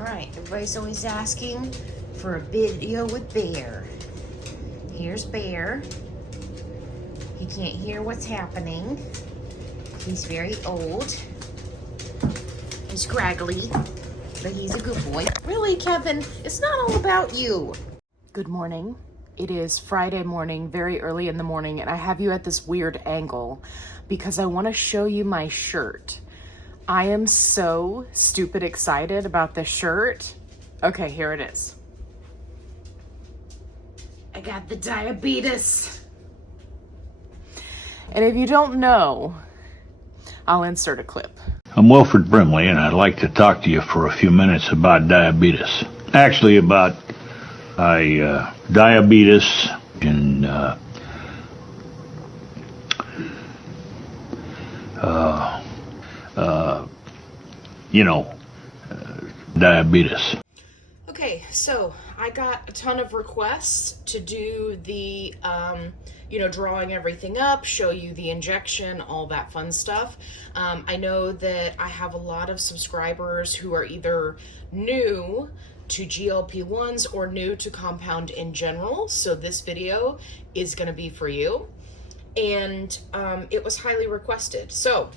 Alright, everybody's always asking for a video with Bear. Here's Bear. He can't hear what's happening. He's very old. He's scraggly, but he's a good boy. Really, Kevin, it's not all about you. Good morning. It is Friday morning, very early in the morning, and I have you at this weird angle because I want to show you my shirt. I am so stupid excited about this shirt. Okay, here it is. I got the diabetes. And if you don't know, I'll insert a clip. I'm Wilfred Brimley, and I'd like to talk to you for a few minutes about diabetes. Actually, about diabetes and diabetes. Okay, so I got a ton of requests to do the, drawing everything up, show you the injection, all that fun stuff. I know that I have a lot of subscribers who are either new to GLP1s or new to compound in general, so this video is going to be for you. And it was highly requested. So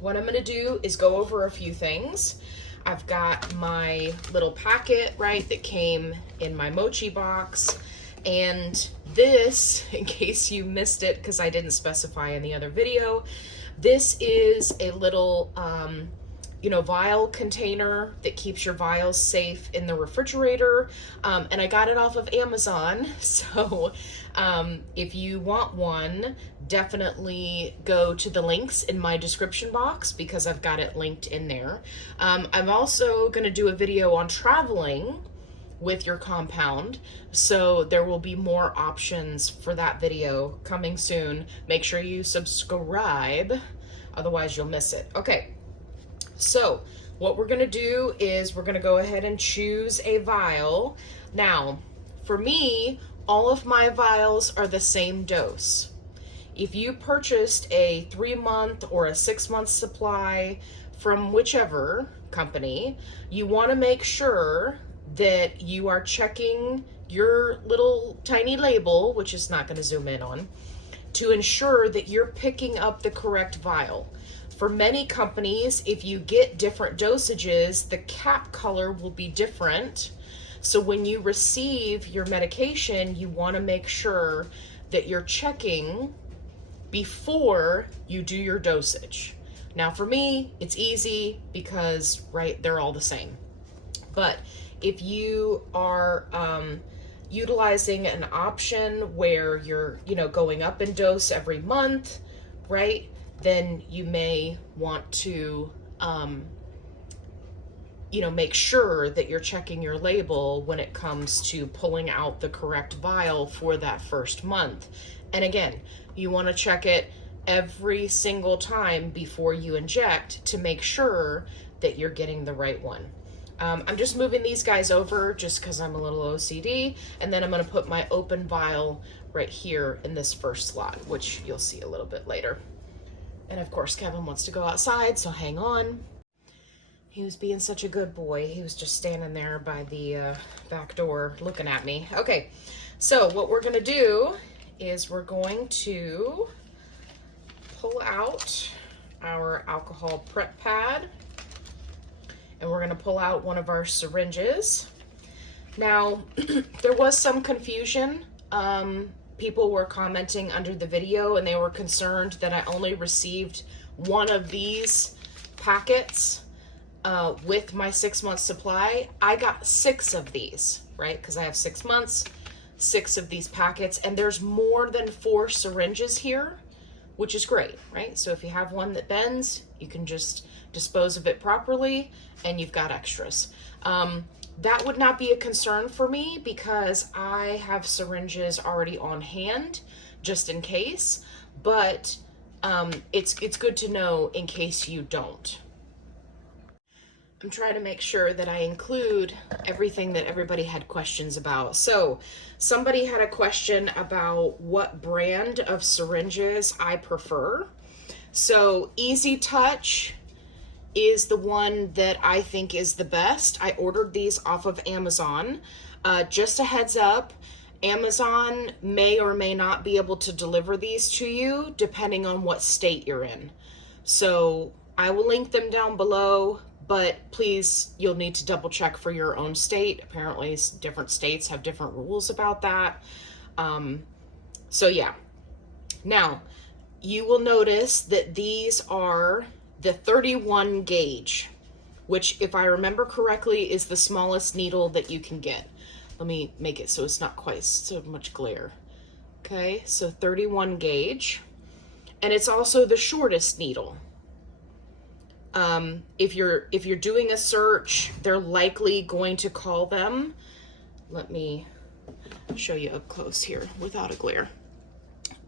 what I'm going to do is go over a few things. I've got my little packet, right, that came in my mochi box. And this, in case you missed it, because I didn't specify in the other video, this is a little, vial container that keeps your vials safe in the refrigerator. And I got it off of Amazon. So if you want one, definitely go to the links in my description box because I've got it linked in there. I'm also going to do a video on traveling with your compound, so there will be more options for that video coming soon. Make sure you subscribe, otherwise you'll miss it. Okay, so what we're going to do is we're going to go ahead and choose a vial. Now, for me, all of my vials are the same dose. If you purchased a 3-month or a 6-month supply from whichever company, you want to make sure that you are checking your little tiny label, which is not going to zoom in on, to ensure that you're picking up the correct vial. For many companies, if you get different dosages, the cap color will be different. So when you receive your medication, you want to make sure that you're checking before you do your dosage. Now for me, it's easy because, right, they're all the same. But if you are utilizing an option where you're, going up in dose every month, right, then you may want to, make sure that you're checking your label when it comes to pulling out the correct vial for that first month. And again, you want to check it every single time before you inject to make sure that you're getting the right one. I'm just moving these guys over just because I'm a little OCD, and then I'm going to put my open vial right here in this first slot, which you'll see a little bit later. And of course, Kevin wants to go outside, so hang on. He was being such a good boy. He was just standing there by the back door looking at me. Okay, so what we're going to do is we're going to pull out our alcohol prep pad, and we're going to pull out one of our syringes. Now, there was some confusion. People were commenting under the video, and they were concerned that I only received one of these packets with my 6-month supply. I got 6 of these, right? Because I have 6 months, 6 of these packets, and there's more than 4 syringes here, which is great, right? So if you have one that bends, you can just dispose of it properly, and you've got extras. That would not be a concern for me because I have syringes already on hand, just in case, but it's good to know in case you don't. I'm trying to make sure that I include everything that everybody had questions about. So somebody had a question about what brand of syringes I prefer. So Easy Touch is the one that I think is the best. I ordered these off of Amazon. Just a heads up, Amazon may or may not be able to deliver these to you depending on what state you're in. So I will link them down below, but please, you'll need to double check for your own state. Apparently different states have different rules about that. So yeah. Now, you will notice that these are the 31 gauge, which, if I remember correctly, is the smallest needle that you can get. Let me make it so it's not quite so much glare. Okay, so 31 gauge. And it's also the shortest needle. If you're doing a search, they're likely going to call them. Let me show you up close here without a glare.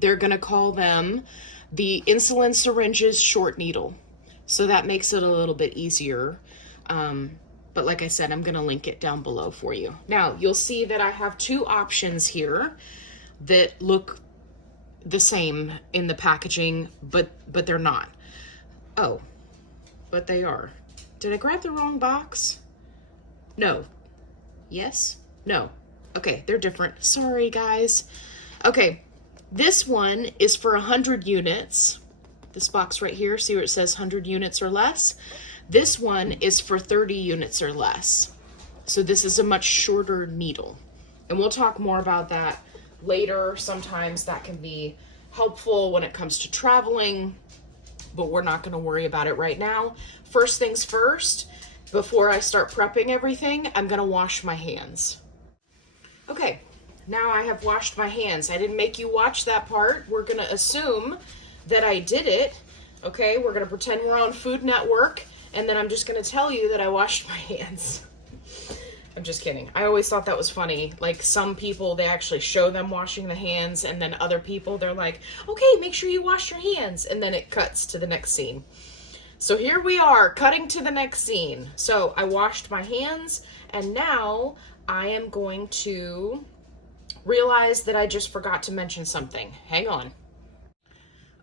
They're going to call them the insulin syringes short needle. So that makes it a little bit easier. But like I said, I'm going to link it down below for you. Now, you'll see that I have two options here that look the same in the packaging, but they're not. Oh, but they are. Did I grab the wrong box? No. Yes? No. Okay, they're different. Sorry, guys. Okay, this one is for 100 units. This box right here, see where it says 100 units or less? This one is for 30 units or less. So this is a much shorter needle. And we'll talk more about that later. Sometimes that can be helpful when it comes to traveling, but we're not going to worry about it right now. First things first, before I start prepping everything, I'm going to wash my hands. Okay, now I have washed my hands. I didn't make you watch that part. We're going to assume that I did it. Okay, we're going to pretend we're on Food Network, and then I'm just going to tell you that I washed my hands. I'm just kidding. I always thought that was funny. Like, some people, they actually show them washing the hands, and then other people, they're like, okay, make sure you wash your hands. And then it cuts to the next scene. So here we are, cutting to the next scene. So I washed my hands, and now I am going to realize that I just forgot to mention something. Hang on.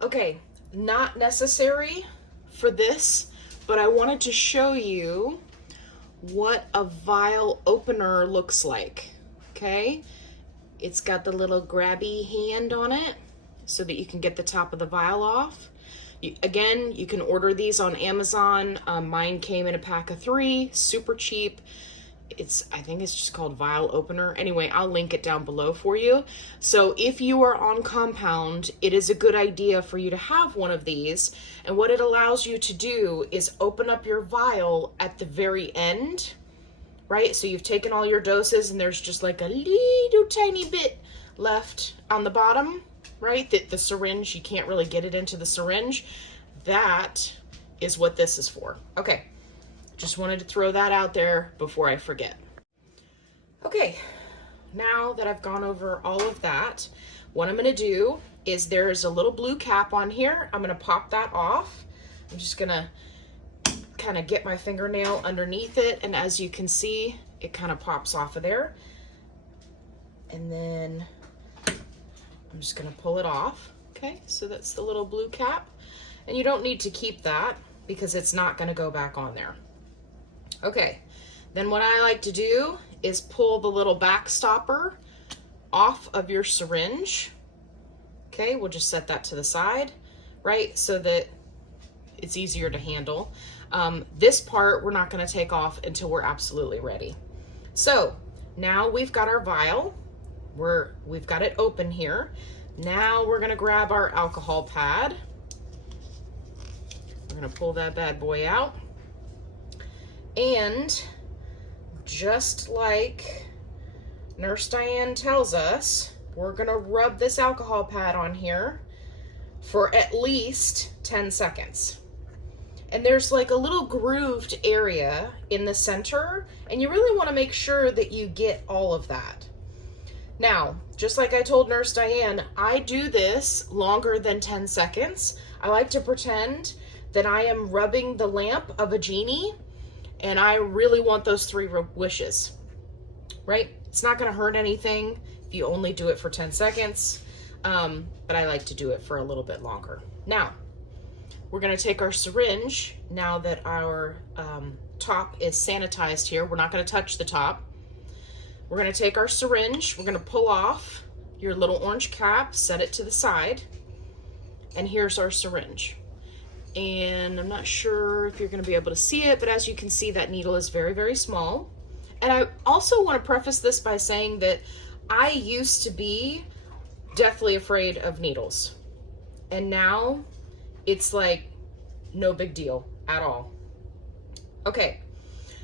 Okay, not necessary for this, but I wanted to show you what a vial opener looks like. Okay, it's got the little grabby hand on it so that you can get the top of the vial off. Again, you can order these on Amazon. Mine came in a pack of 3, super cheap. I think it's just called vial opener. Anyway, I'll link it down below for you. So if you are on compound, it is a good idea for you to have one of these. And what it allows you to do is open up your vial at the very end, right? So you've taken all your doses and there's just like a little tiny bit left on the bottom, right? The syringe, you can't really get it into the syringe. That is what this is for. Okay. Just wanted to throw that out there before I forget. Okay, now that I've gone over all of that, what I'm going to do is there's a little blue cap on here. I'm going to pop that off. I'm just going to kind of get my fingernail underneath it, and as you can see, it kind of pops off of there. And then I'm just going to pull it off. Okay, so that's the little blue cap. And you don't need to keep that because it's not going to go back on there. Okay, then what I like to do is pull the little back stopper off of your syringe. Okay, we'll just set that to the side, right, so that it's easier to handle. This part we're not going to take off until we're absolutely ready. So now we've got our vial. We've got it open here. Now we're going to grab our alcohol pad. We're going to pull that bad boy out. And just like Nurse Diane tells us, we're going to rub this alcohol pad on here for at least 10 seconds. And there's like a little grooved area in the center, and you really want to make sure that you get all of that. Now, just like I told Nurse Diane, I do this longer than 10 seconds. I like to pretend that I am rubbing the lamp of a genie, and I really want those 3 wishes, right? It's not going to hurt anything if you only do it for 10 seconds, but I like to do it for a little bit longer. Now, we're gonna take our syringe, now that our top is sanitized here, we're not gonna touch the top. We're gonna take our syringe, we're gonna pull off your little orange cap, set it to the side, and here's our syringe. And I'm not sure if you're gonna be able to see it, but as you can see, that needle is very, very small. And I also wanna preface this by saying that I used to be deathly afraid of needles. And now it's like no big deal at all. Okay,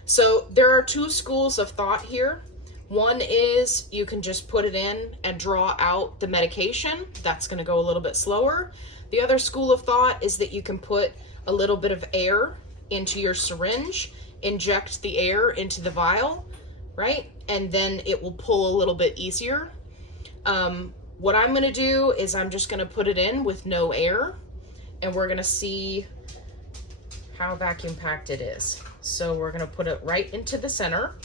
so there are two schools of thought here. One is you can just put it in and draw out the medication. That's gonna go a little bit slower. The other school of thought is that you can put a little bit of air into your syringe, inject the air into the vial, right? And then it will pull a little bit easier. What I'm gonna do is I'm just gonna put it in with no air, and we're gonna see how vacuum packed it is. So we're gonna put it right into the center.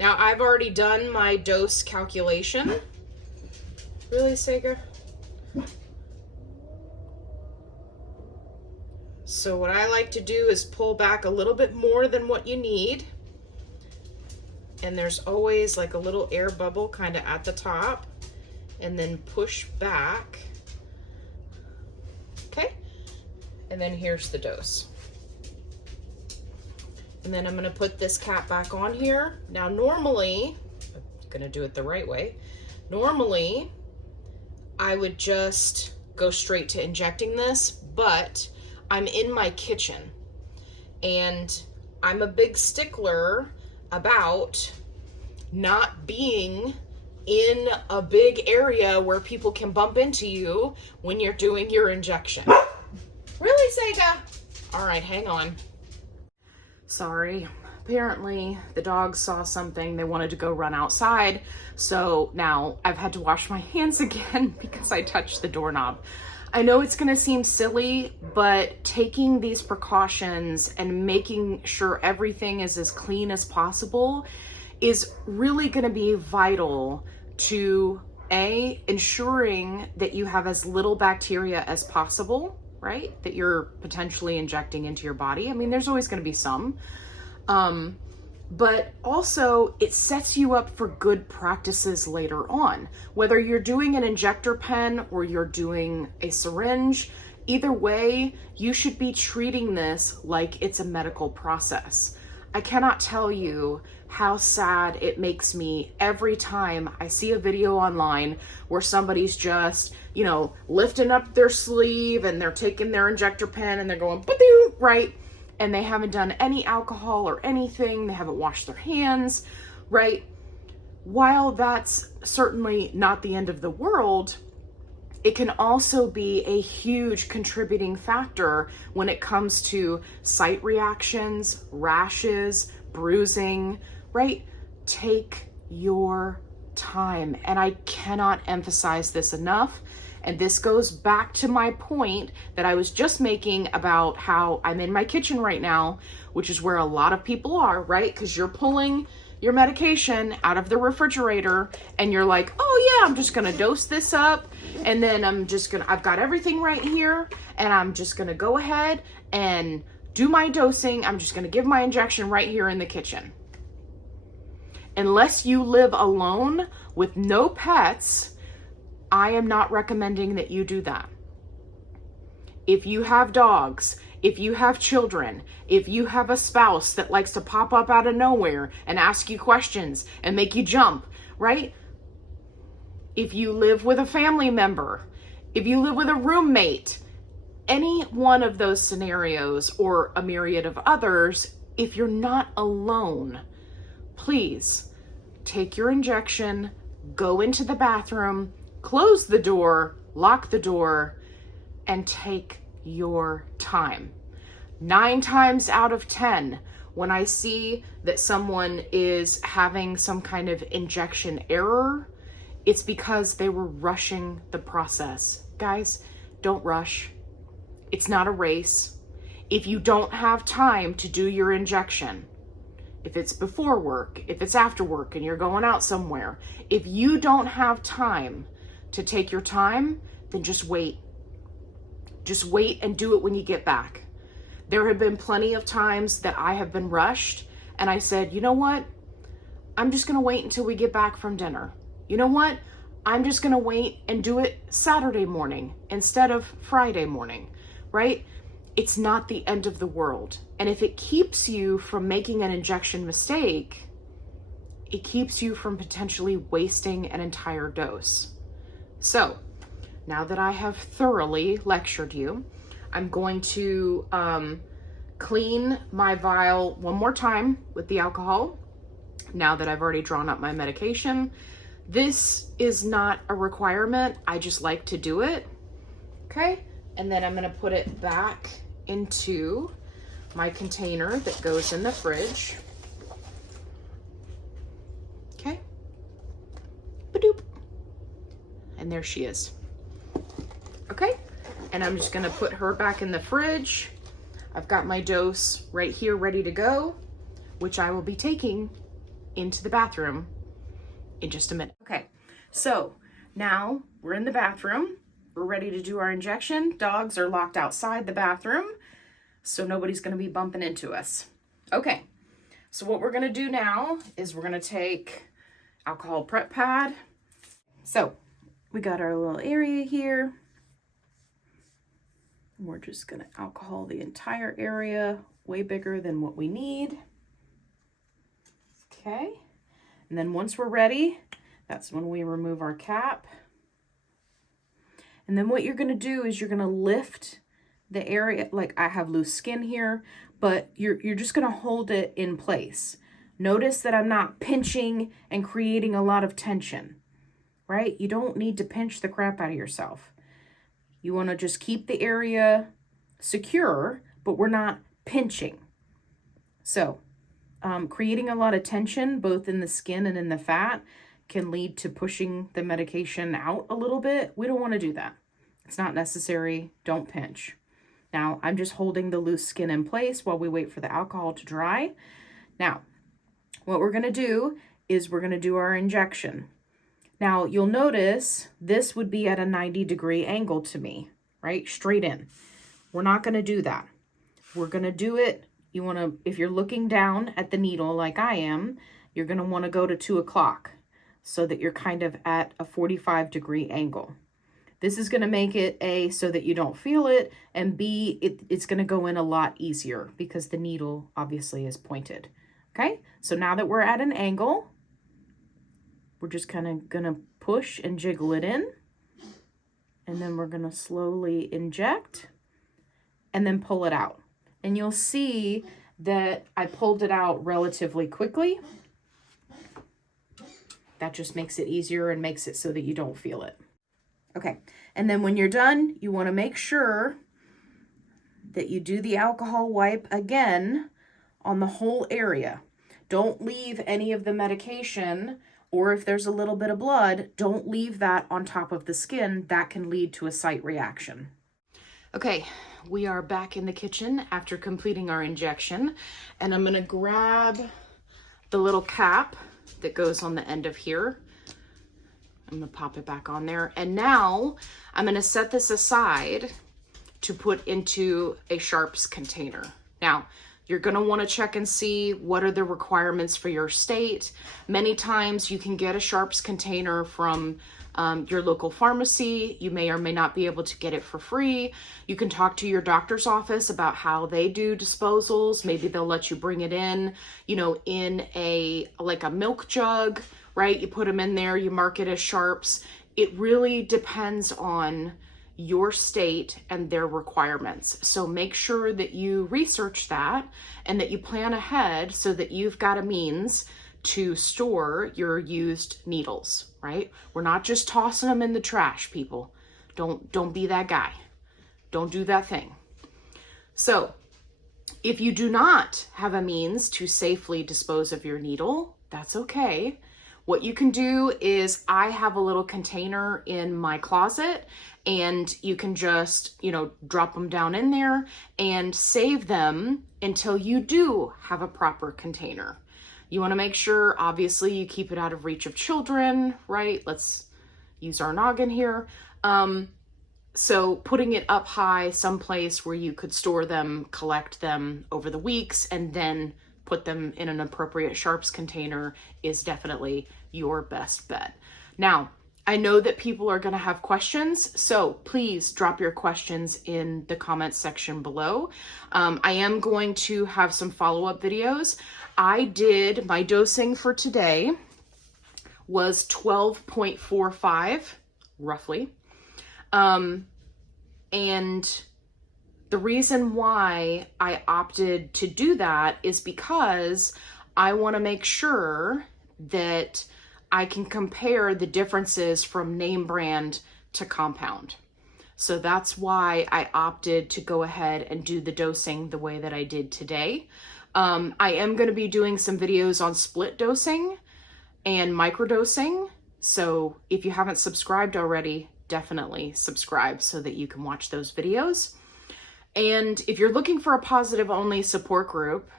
Now I've already done my dose calculation. Really, Sega? So what I like to do is pull back a little bit more than what you need. And there's always like a little air bubble kind of at the top, and then push back. Okay, and then here's the dose. And then I'm gonna put this cap back on here. Now normally, I'm gonna do it the right way. Normally, I would just go straight to injecting this, but I'm in my kitchen and I'm a big stickler about not being in a big area where people can bump into you when you're doing your injection. Really, Sega? All right, hang on. Sorry. Apparently the dogs saw something, they wanted to go run outside, so now I've had to wash my hands again because I touched the doorknob. I know it's gonna seem silly, but taking these precautions and making sure everything is as clean as possible is really gonna be vital to ensuring that you have as little bacteria as possible, right? That you're potentially injecting into your body. I mean, there's always gonna be some. But also it sets you up for good practices later on. Whether you're doing an injector pen or you're doing a syringe, either way, you should be treating this like it's a medical process. I cannot tell you how sad it makes me every time I see a video online where somebody's just, you know, lifting up their sleeve and they're taking their injector pen and they're going, ba-doo, right? And they haven't done any alcohol or anything, they haven't washed their hands, right? While that's certainly not the end of the world, it can also be a huge contributing factor when it comes to site reactions, rashes, bruising, right? Take your time. And I cannot emphasize this enough. And this goes back to my point that I was just making about how I'm in my kitchen right now, which is where a lot of people are, right? Because you're pulling your medication out of the refrigerator and you're like, oh yeah, I'm just gonna dose this up. And then I've got everything right here and I'm just gonna go ahead and do my dosing. I'm just gonna give my injection right here in the kitchen. Unless you live alone with no pets, I am not recommending that you do that. If you have dogs, if you have children, if you have a spouse that likes to pop up out of nowhere and ask you questions and make you jump, right? If you live with a family member, if you live with a roommate, any one of those scenarios or a myriad of others, if you're not alone, please take your injection, go into the bathroom, close the door, lock the door, and take your time. 9 times out of 10, when I see that someone is having some kind of injection error, it's because they were rushing the process. Guys, don't rush. It's not a race. If you don't have time to do your injection, if it's before work, if it's after work and you're going out somewhere, if you don't have time to take your time, then just wait. Just wait and do it when you get back. There have been plenty of times that I have been rushed and I said, you know what? I'm just gonna wait until we get back from dinner. You know what? I'm just gonna wait and do it Saturday morning instead of Friday morning, right? It's not the end of the world. And if it keeps you from making an injection mistake, it keeps you from potentially wasting an entire dose. So now that I have thoroughly lectured you, I'm going to clean my vial one more time with the alcohol now that I've already drawn up my medication. This is not a requirement. I just like to do it. Okay. And then I'm going to put it back into my container that goes in the fridge. Okay. Ba-doop. And there she is. Okay. And I'm just going to put her back in the fridge. I've got my dose right here ready to go, which I will be taking into the bathroom in just a minute. Okay. So now we're in the bathroom. We're ready to do our injection. Dogs are locked outside the bathroom, so nobody's going to be bumping into us. Okay, so what we're going to do now is we're going to take alcohol prep pad. So we got our little area here. We're just going to alcohol the entire area, way bigger than what we need. Okay, and then once we're ready, that's when we remove our cap. And then what you're going to do is you're going to lift the area, like I have loose skin here, but you're just going to hold it in place. Notice that I'm not pinching and creating a lot of tension, right? You don't need to pinch the crap out of yourself. You want to just keep the area secure, but we're not pinching. So creating a lot of tension, both in the skin and in the fat, can lead to pushing the medication out a little bit. We don't want to do that. It's not necessary. Don't pinch. Now, I'm just holding the loose skin in place while we wait for the alcohol to dry. Now, what we're going to do is we're going to do our injection. Now, you'll notice this would be at a 90-degree angle to me, right? Straight in. We're not going to do that. We're going to do it. You want to, if you're looking down at the needle like I am, you're going to want to go to 2 o'clock so that you're kind of at a 45-degree angle. This is going to make it A, so that you don't feel it, and B, it's going to go in a lot easier because the needle obviously is pointed. Okay, so now that we're at an angle, we're just kind of going to push and jiggle it in, and then we're going to slowly inject and then pull it out. And you'll see that I pulled it out relatively quickly. That just makes it easier and makes it so that you don't feel it. Okay, and then when you're done, you want to make sure that you do the alcohol wipe again on the whole area. Don't leave any of the medication, or if there's a little bit of blood, don't leave that on top of the skin. That can lead to a site reaction. Okay, we are back in the kitchen after completing our injection, and I'm going to grab the little cap that goes on the end of here. I'm going to pop it back on there. And now I'm going to set this aside to put into a sharps container. Now, you're going to want to check and see what are the requirements for your state. Many times you can get a sharps container from your local pharmacy. You may or may not be able to get it for free. You can talk to your doctor's office about how they do disposals. Maybe they'll let you bring it in, you know, in like a milk jug, right? You put them in there, you mark it as sharps. It really depends on your state and their requirements. So make sure that you research that and that you plan ahead so that you've got a means to store your used needles, right? We're not just tossing them in the trash, people. Don't be that guy. Don't do that thing. So if you do not have a means to safely dispose of your needle, that's okay. What you can do is I have a little container in my closet, and you can just, you know, drop them down in there and save them until you do have a proper container. You want to make sure, obviously, you keep it out of reach of children, right? Let's use our noggin here. So putting it up high, someplace where you could store them, collect them over the weeks, and then put them in an appropriate sharps container is definitely your best bet. Now, I know that people are going to have questions, so please drop your questions in the comments section below. I am going to have some follow-up videos. I did, my dosing for today was 12.45, roughly. And the reason why I opted to do that is because I want to make sure that I can compare the differences from name brand to compound. So that's why I opted to go ahead and do the dosing the way that I did today. I am going to be doing some videos on split dosing and microdosing. So if you haven't subscribed already, definitely subscribe so that you can watch those videos. And if you're looking for a positive only support group,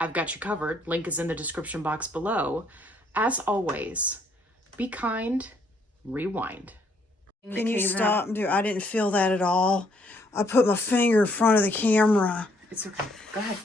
I've got you covered. Link is in the description box below. As always, be kind, rewind. Can you stop, dude? I didn't feel that at all. I put my finger in front of the camera. It's okay. Go ahead.